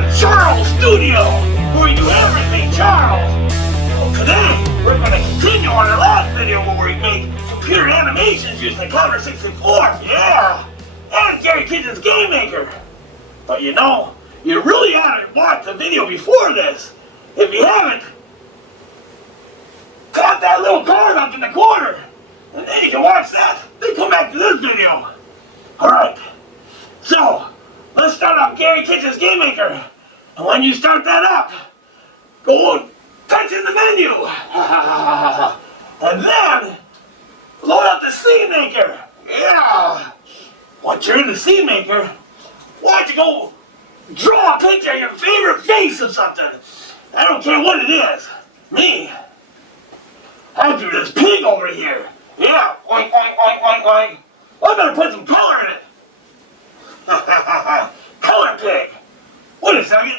the Charles Studio, where we do everything Charles. Well, today, we're going to continue on our last video where we make computer animations using the Commodore 64, yeah, and Garry Kitchen's Game Maker. But you know, you really ought to watch the video before this. If you haven't, tap that little card up in the corner, and then you can watch that, then come back to this video. Alright, so, let's start up Garry Kitchen's Game Maker. And when you start that up, go and touch in the menu. And then, load up the Scene Maker. Yeah. Once you're in the Scene Maker, why don't you go draw a picture of your favorite face of something. I don't care what it is. Me, I'll do this pig over here. Yeah. Oink, oink, oink, oink, oink. I better put some color in it. Color pig. Wait a second.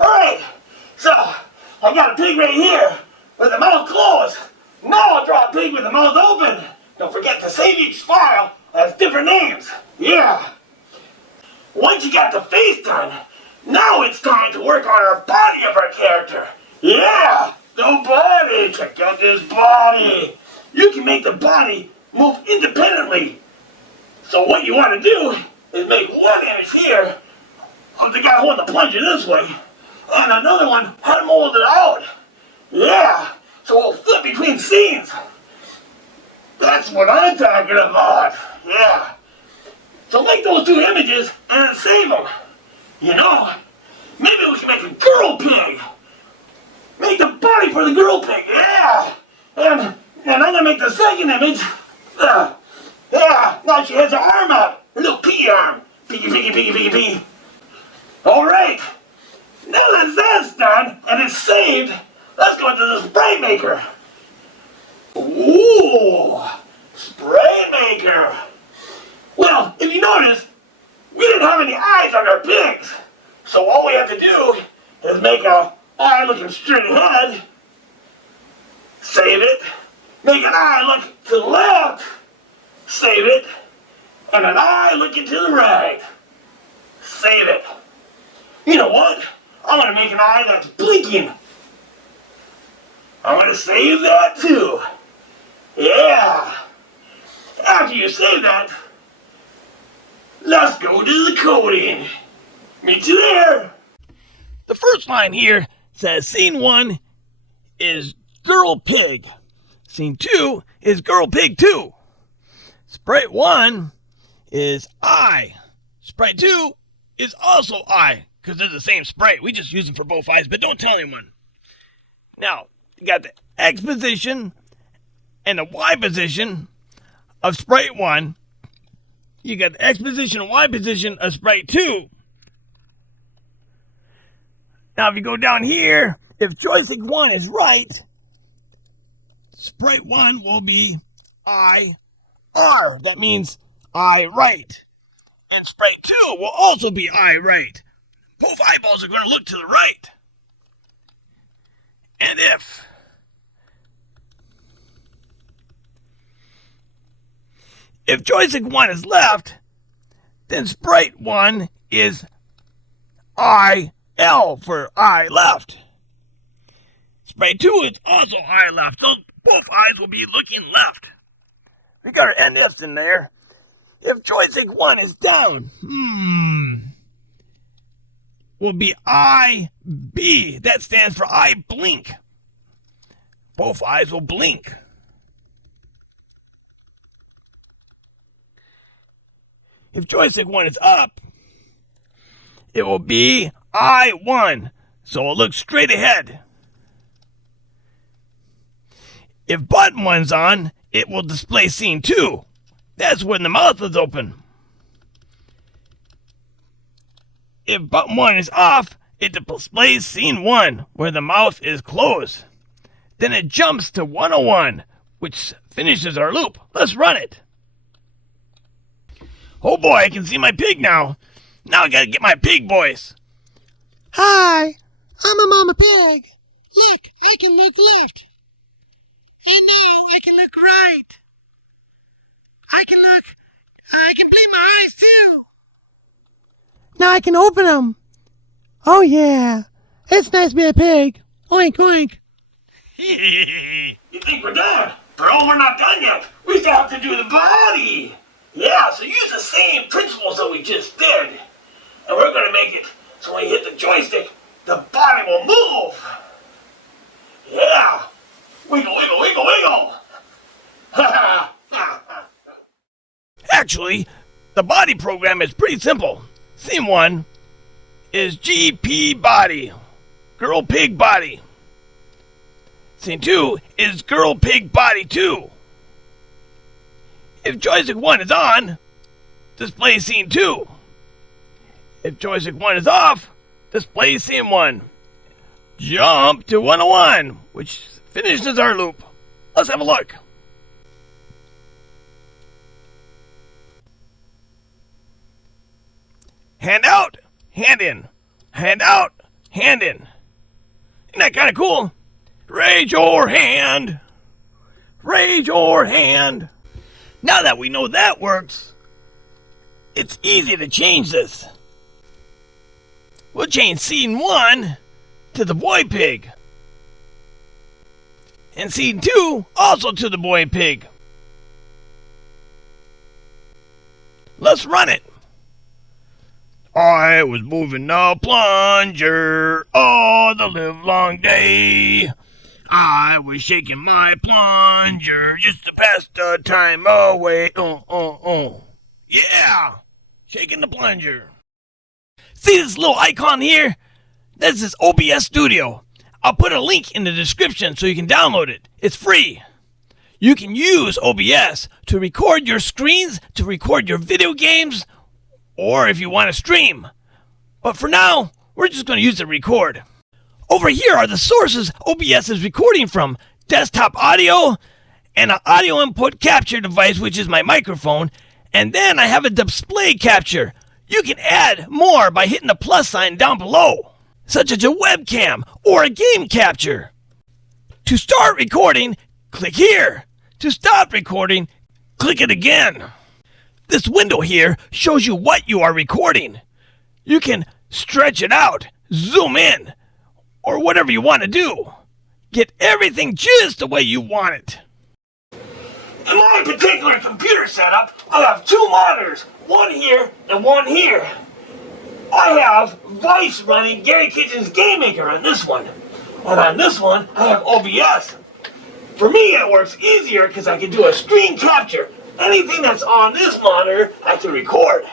Alright, so I got a pig right here with the mouth closed. Now I'll draw a pig with the mouth open. Don't forget to save each file as different names. Yeah. Once you got the face done, now it's time to work on our body of our character. Yeah, the body. Check out this body. You can make the body move independently. So what you want to do is make one image here of the guy holding the plunger this way, and another one hand molded out. Yeah, so we'll flip between scenes. That's what I'm talking about. Yeah. So make those two images and save them. You know, maybe we can make a girl pig. Make the body for the girl pig, yeah! And I'm gonna make the second image. Yeah, now she has her arm out. Her little piggy arm. Piggy, piggy, piggy, piggy, piggy. Alright, now that that's done and it's saved, let's go into the Spray Maker. Ooh, Spray Maker. Well, if you notice, we didn't have any eyes on our pigs. So all we have to do is make a eye looking straight ahead, save it, make an eye look to the left, save it, and an eye looking to the right, save it. You know what? I'm going to make an eye that's blinking. I'm going to save that too. Yeah. After you save that, let's go to the coding. Meet you there. The first line here says scene 1 is girl pig. Scene 2 is girl pig 2. Sprite 1 is eye. Sprite 2 is also eye, because they're the same sprite. We just use them for both eyes, but don't tell anyone. Now, you got the X position and the Y position of Sprite 1. You got the X position and Y position of Sprite 2. Now, if you go down here, if Joystick 1 is right, Sprite 1 will be I, R. That means I right. And Sprite 2 will also be I right. Both eyeballs are going to look to the right. And if Joystick 1 is left, then Sprite 1 is I, L for I left. Sprite 2 is also I left, so both eyes will be looking left. We got our end ifs in there. If Joystick 1 is down, will be I, B. That stands for I blink. Both eyes will blink. If Joystick 1 is up, it will be I1, so it'll look straight ahead. If button 1's on, it will display scene 2. That's when the mouth is open. If button 1 is off, it displays scene 1, where the mouth is closed. Then it jumps to 101, which finishes our loop. Let's run it. Oh boy, I can see my pig now. Now I gotta get my pig voice. Hi, I'm a mama pig. Look, I can look left. And now can look right. I can blink my eyes too. Now I can open them. Oh yeah, it's nice to be a pig. Oink oink. You think we're done? Bro, we're not done yet. We still have to do the body. Yeah, so use the same principles that we just did. And we're going to make it so when you hit the joystick, the body will move. Yeah. Wiggle, wiggle, wiggle, wiggle. Actually, the body program is pretty simple. Scene 1 is GP body, girl pig body. Scene 2 is girl pig body 2. If joystick 1 is on, display scene 2. If joystick 1 is off, display scene 1. Jump to 101, which finishes our loop. Let's have a look. Hand out, hand in. Hand out, hand in. Isn't that kind of cool? Raise your hand. Raise your hand. Now that we know that works, it's easy to change this. We'll change scene 1 to the boy pig. And scene 2 also to the boy pig. Let's run it. I was moving a plunger all the livelong day. I was shaking my plunger just to pass the time away. Yeah, shaking the plunger. See this little icon here? This is OBS Studio. I'll put a link in the description so you can download it. It's free. You can use OBS to record your screens, to record your video games, or if you want to stream. But for now, we're just going to use the record. Over here are the sources OBS is recording from. Desktop audio and an audio input capture device, which is my microphone. And then I have a display capture. You can add more by hitting the plus sign down below, such as a webcam or a game capture. To start recording, click here. To stop recording, click it again. This window here shows you what you are recording. You can stretch it out, zoom in, or whatever you want to do. Get everything just the way you want it. In my particular computer setup, I have two monitors, one here and one here. I have VICE running Garry Kitchen's Game Maker on this one. And on this one, I have OBS. For me, it works easier because I can do a screen capture. Anything that's on this monitor, I can record.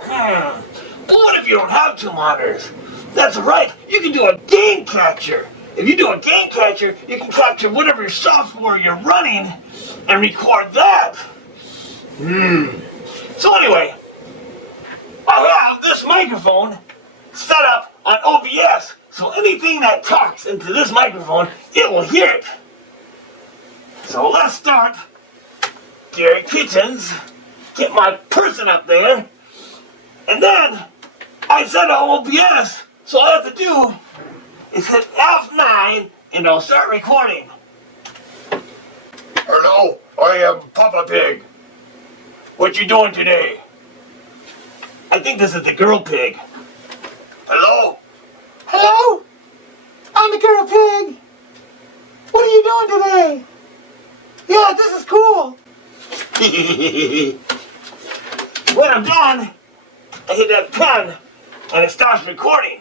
But what if you don't have two monitors? That's right, you can do a game capture. If you do a game capture, you can capture whatever software you're running and record that. So anyway, I have this microphone set up on OBS, so anything that talks into this microphone, it will hear it. So let's start Garry Kitchens, get my person up there, and then I set up OBS, so all I have to do is hit F9 and I'll start recording. Hello, I am Papa Pig. What you doing today? I think this is the girl pig. Hello? Hello? I'm the girl pig. What are you doing today? Yeah, this is cool. When I'm done, I hit F10 and it stops recording.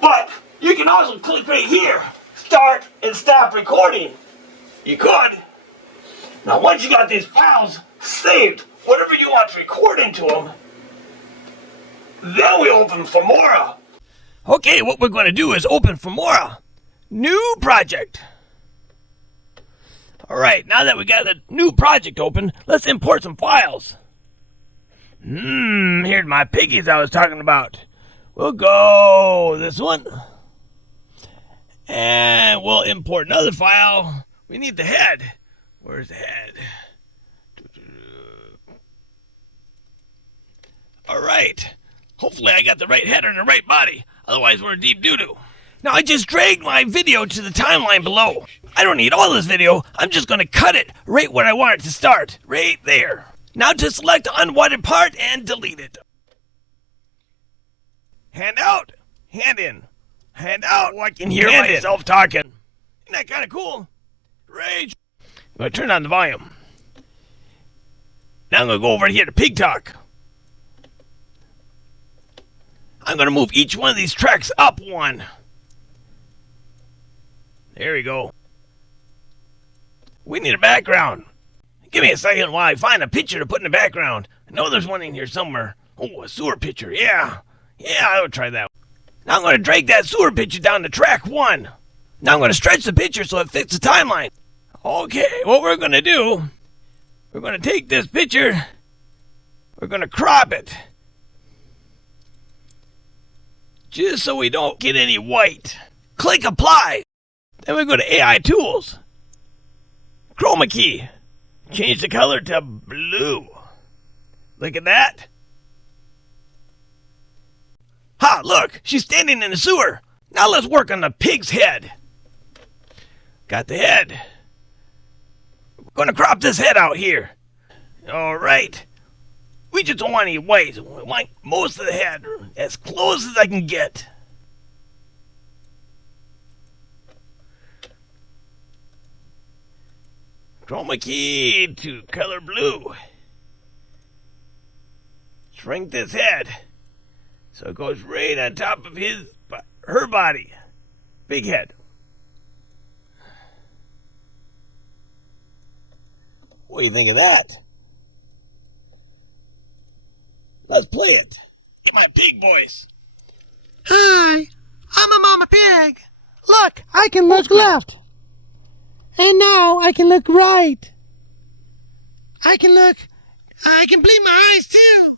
But you can also click right here, start and stop recording. You could. Now once you got these files saved, whatever you want to record into them, then we open Filmora. Okay, what we're going to do is open Filmora. New project. Alright, now that we got the new project open, let's import some files. Here's my piggies I was talking about. We'll go this one. And we'll import another file. We need the head. Where's the head? Alright. Hopefully I got the right header and the right body. Otherwise we're in deep doo-doo. Now I just dragged my video to the timeline below. I don't need all this video. I'm just going to cut it right where I want it to start. Right there. Now to select the unwanted part and delete it. Hand out. Hand in. Hand out. Oh, I can hear myself talking. Isn't that kind of cool? Rage. I'm going to turn on the volume. Now I'm going to go over here to Pig Talk. I'm going to move each one of these tracks up one. There we go. We need a background. Give me a second while I find a picture to put in the background. I know there's one in here somewhere. Oh, a sewer picture. Yeah, I would try that. Now I'm going to drag that sewer picture down to track 1. Now I'm going to stretch the picture so it fits the timeline. Okay, what we're going to do, we're going to take this picture, we're going to crop it. Just so we don't get any white. Click apply. Then we go to AI tools. Chroma key. Change the color to blue. Look at that. Ha, look, she's standing in the sewer. Now let's work on the pig's head. Got the head. We're going to crop this head out here. All right. We just don't want any white. We want most of the head as close as I can get. Chroma key to color blue. Shrink this head so it goes right on top of her body. Big head. What do you think of that? Let's play it. Get my pig voice. Hi, I'm a mama pig. Look, I can look left. And now I can look right. I can blink my eyes too.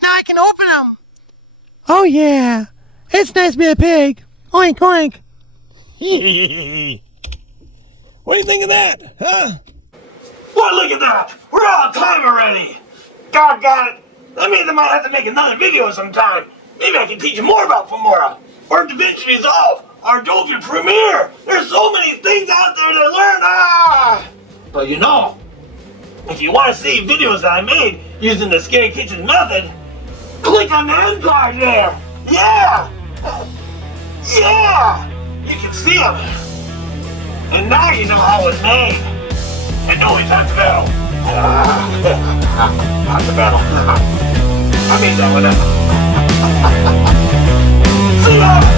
Now I can open them. Oh yeah, it's nice to be a pig. Oink oink. What do you think of that, huh? Well, look at that. We're out of time already. Doggone it. That means I might have to make another video sometime. Maybe I can teach you more about Filmora, or DaVinci Resolve, or Adobe Premiere. There's so many things out there to learn. But you know, if you want to see videos that I made using the Scary Kitchen method, click on the end card there. Yeah! You can see them. And now you know how it was made. And know we talked about. Talked about. I mean that one. See ya!